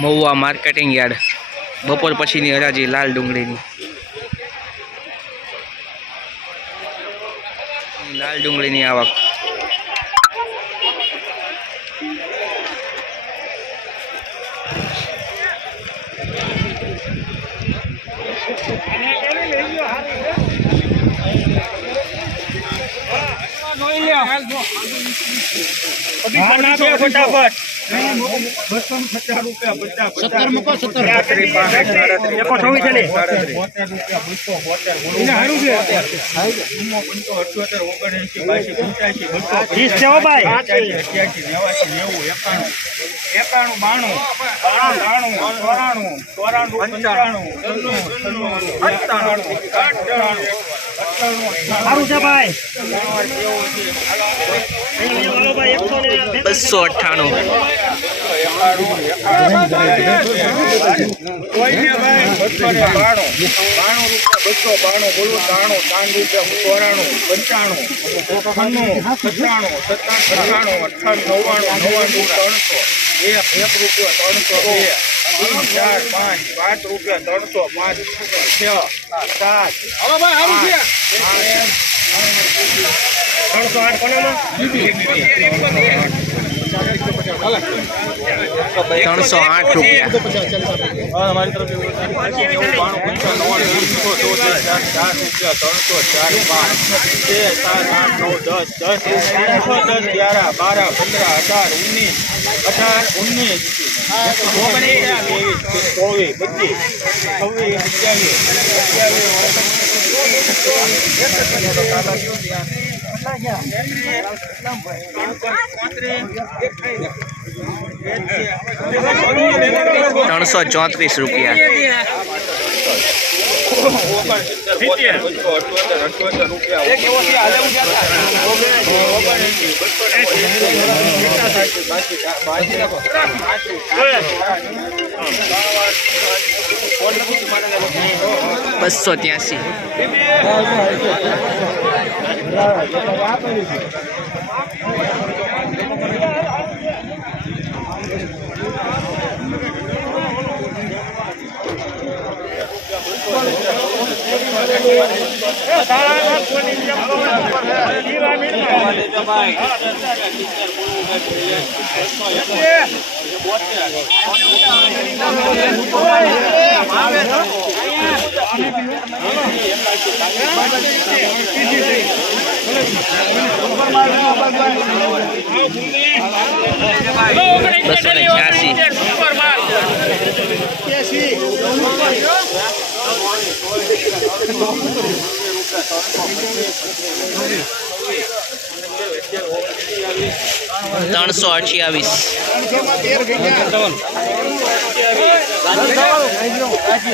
Mahuva marketing yard બપોર પછીની હરાજી લાલ ડુંગળીની આવક फटाफट 70 મૂકો 70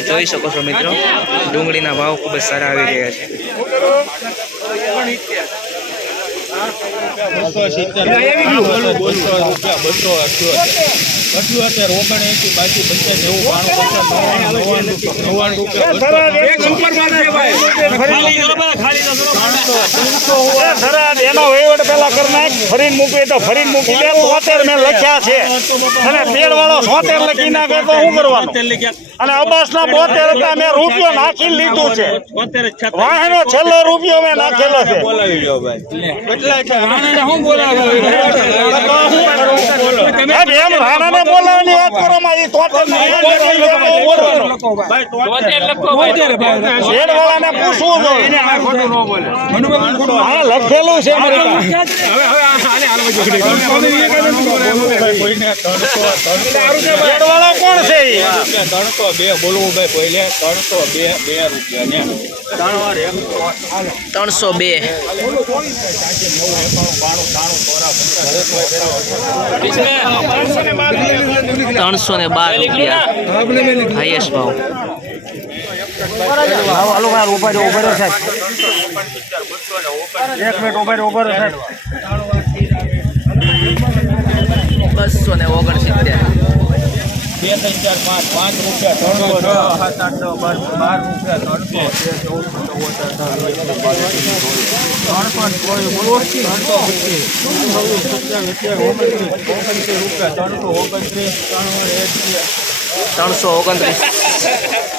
જોઈ શકો છો મિત્રો ડુંગળીના ભાવ ખૂબ જ સારા આવી રહ્યા છે। ફરીને મૂકી તો ફરીને મૂકી દે 73 મેં લખ્યા છે અને પેડ વાળો 73 લખી નાખે તો શું કરવાનું અને અબાસ ના 72 હતા મેં રૂપિયો નાખી લીધું છે વાહનો છેલ્લો રૂપિયો મેં નાખેલો છે એમ રાણાને બોલાવવાની વાત કરો માં શેડ વાળાને પૂછવું જોઈએ લખેલું છે વાળો કોણ છે 302 બોલવું ભાઈ પહેલે 302 રૂપિયા ને 302 રૂપિયા હાઈએસ્ટ ભાવ। હાલો ભાઈ ઉભા રહ્યો સાહેબ 1 મિનિટ ઉભા રહ્યો સાહેબ 269। 2 3 4 5 રૂપિયા 300 7 8 9 12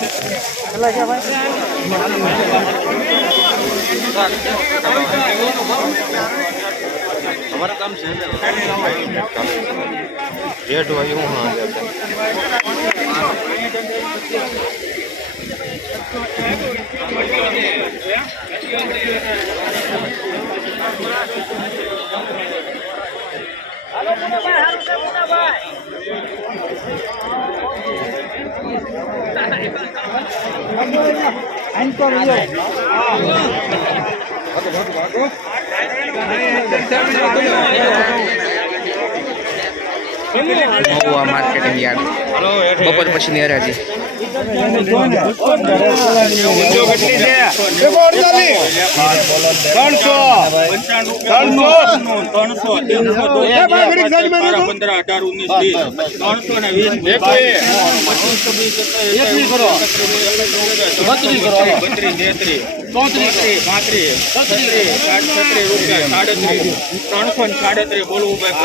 મહુવા માર્કેટિંગ યાર્ડ બપોર પછીની હરાજી. બોલવું ભાઈ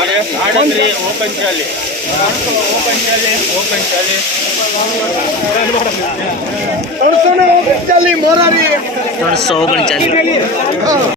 339.